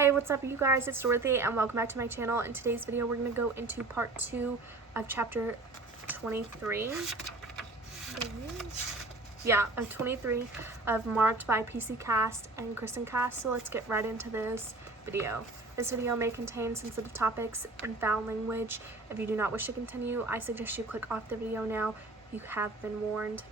Hey, what's up you guys? It's Dorothy and welcome back to my channel. In today's video, we're going to go into part 2 of chapter 23. Of 23 of Marked by PC Cast and Kristen Cast. So let's get right into this video. This video may contain sensitive topics and foul language. If you do not wish to continue, I suggest you click off the video now. You have been warned.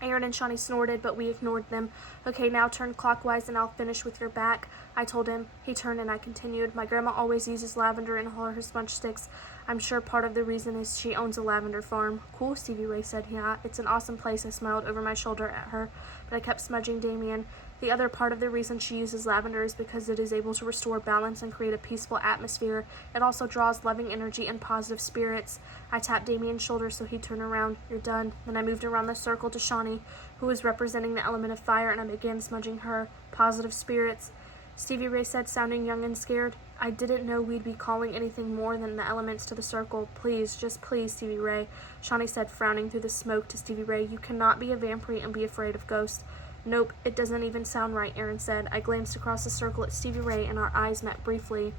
Aaron and Shawnee snorted, but we ignored them. Okay, now turn clockwise and I'll finish with your back, I told him. He turned and I continued. My grandma always uses lavender in all her smudge sticks. I'm sure part of the reason is she owns a lavender farm. Cool, Stevie Ray said. Yeah, it's an awesome place. I smiled over my shoulder at her, but I kept smudging Damien. The other part of the reason she uses lavender is because it is able to restore balance and create a peaceful atmosphere. It also draws loving energy and positive spirits. I tapped Damien's shoulder so he'd turn around. You're done. Then I moved around the circle to Shawnee, who was representing the element of fire, and I began smudging her. Positive spirits, Stevie Ray said, sounding young and scared. I didn't know we'd be calling anything more than the elements to the circle. Please, just please, Stevie Ray, Shawnee said, frowning through the smoke to Stevie Ray. You cannot be a vampire and be afraid of ghosts. Nope, it doesn't even sound right, Aaron said. I glanced across the circle at Stevie Ray and our eyes met briefly.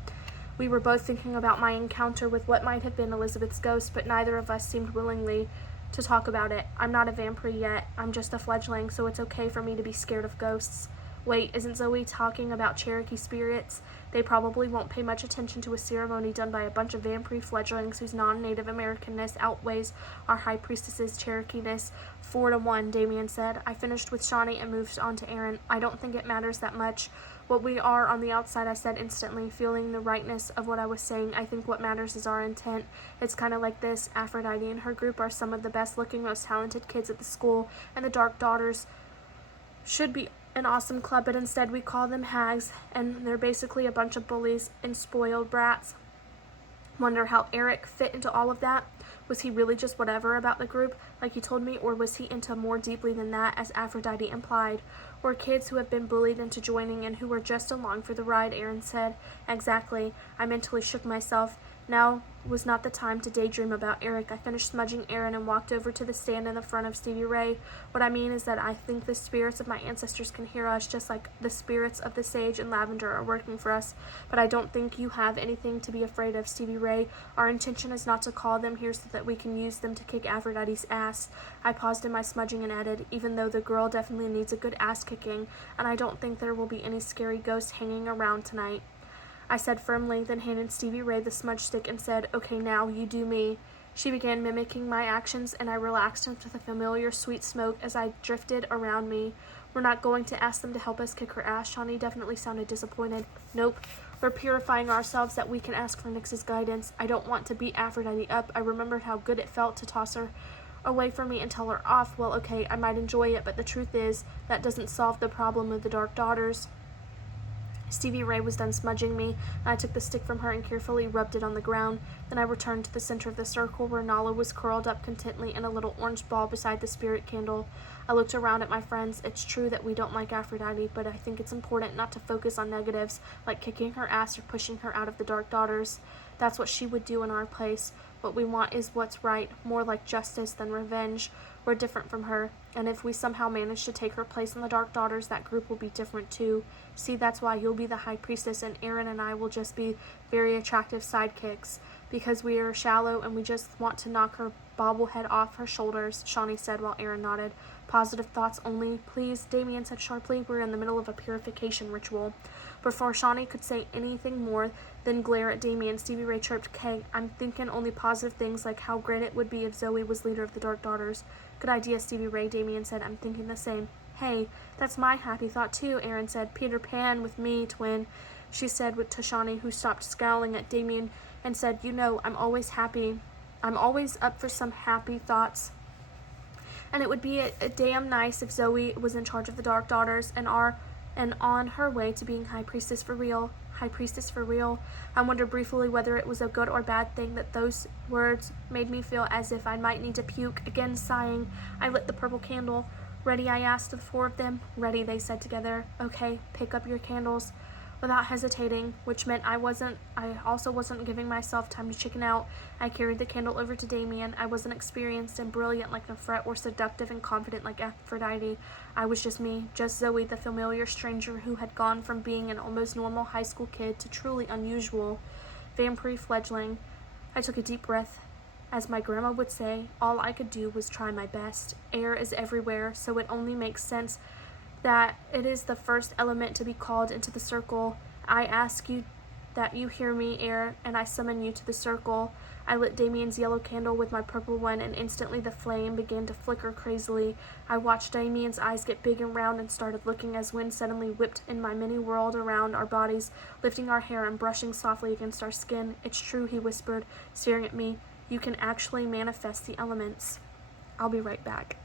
We were both thinking about my encounter with what might have been Elizabeth's ghost, but neither of us seemed willingly to talk about it. I'm not a vampire yet. I'm just a fledgling, so it's okay for me to be scared of ghosts. Wait, isn't Zoe talking about Cherokee spirits? They probably won't pay much attention to a ceremony done by a bunch of vampire fledglings whose non-Native Americanness outweighs our high priestess's Cherokee-ness 4-1, Damien said. I finished with Shawnee and moved on to Aaron. I don't think it matters that much what we are on the outside, I said instantly, feeling the rightness of what I was saying. I think what matters is our intent. It's kind of like this. Aphrodite and her group are some of the best-looking, most talented kids at the school, and the Dark Daughters should be an awesome club, but instead we call them hags, and they're basically a bunch of bullies and spoiled brats. Wonder how Eric fit into all of that. Was he really just whatever about the group, like he told me, or was he into more deeply than that, as Aphrodite implied? Or kids who have been bullied into joining and who were just along for the ride, Aaron said. Exactly. I mentally shook myself. Now was not the time to daydream about Eric. I finished smudging Aaron and walked over to the stand in the front of Stevie Ray. What I mean is that I think the spirits of my ancestors can hear us, just like the spirits of the sage and lavender are working for us. But I don't think you have anything to be afraid of, Stevie Ray. Our intention is not to call them here so that we can use them to kick Aphrodite's ass. I paused in my smudging and added, even though the girl definitely needs a good ass kicking, and I don't think there will be any scary ghosts hanging around tonight, I said firmly, then handed Stevie Ray the smudge stick and said, okay, now you do me. She began mimicking my actions, and I relaxed into the familiar sweet smoke as I drifted around me. We're not going to ask them to help us kick her ass. Shawnee definitely sounded disappointed. Nope. We're purifying ourselves that we can ask for Nyx's guidance. I don't want to beat Aphrodite up. I remembered how good it felt to toss her away from me and tell her off. Well, okay, I might enjoy it, but the truth is that doesn't solve the problem of the Dark Daughters. Stevie Ray was done smudging me, and I took the stick from her and carefully rubbed it on the ground. Then I returned to the center of the circle where Nala was curled up contently in a little orange ball beside the spirit candle. I looked around at my friends. It's true that we don't like Aphrodite, but I think it's important not to focus on negatives, like kicking her ass or pushing her out of the Dark Daughters. That's what she would do in our place. What we want is what's right, more like justice than revenge. We're different from her, and if we somehow manage to take her place in the Dark Daughters, that group will be different too. See, that's why you'll be the High Priestess, and Aaron and I will just be very attractive sidekicks, because we are shallow and we just want to knock her bobblehead off her shoulders, Shawnee said while Aaron nodded. Positive thoughts only, please, Damien said sharply. We're in the middle of a purification ritual. Before Shawnee could say anything more than glare at Damien, Stevie Ray chirped, Kay, I'm thinking only positive things, like how great it would be if Zoe was leader of the Dark Daughters. Good idea, Stevie Ray, Damien said. I'm thinking the same. Hey, that's my happy thought too, Aaron said. Peter Pan with me, twin, she said to Shawnee, who stopped scowling at Damien and said, you know, I'm always happy. I'm always up for some happy thoughts. And it would be a damn nice if Zoe was in charge of the Dark Daughters and on her way to being High Priestess for real. High Priestess for real. I wondered briefly whether it was a good or bad thing that those words made me feel as if I might need to puke. Again, sighing, I lit the purple candle. Ready, I asked the four of them. Ready, they said together. Okay, pick up your candles. without hesitating, which meant I also wasn't giving myself time to chicken out. I carried the candle over to Damien. I wasn't experienced and brilliant like Nefret or seductive and confident like Aphrodite. I was just me, just Zoe, the familiar stranger who had gone from being an almost normal high school kid to truly unusual vampire fledgling. I took a deep breath. As my grandma would say, all I could do was try my best. Air is everywhere, so it only makes sense that it is the first element to be called into the circle. I ask you that you hear me, air, and I summon you to the circle. I lit Damien's yellow candle with my purple one, and instantly the flame began to flicker crazily. I watched Damien's eyes get big and round and started looking as wind suddenly whipped in my mini world around our bodies, lifting our hair and brushing softly against our skin. It's true, he whispered, staring at me. You can actually manifest the elements. I'll be right back.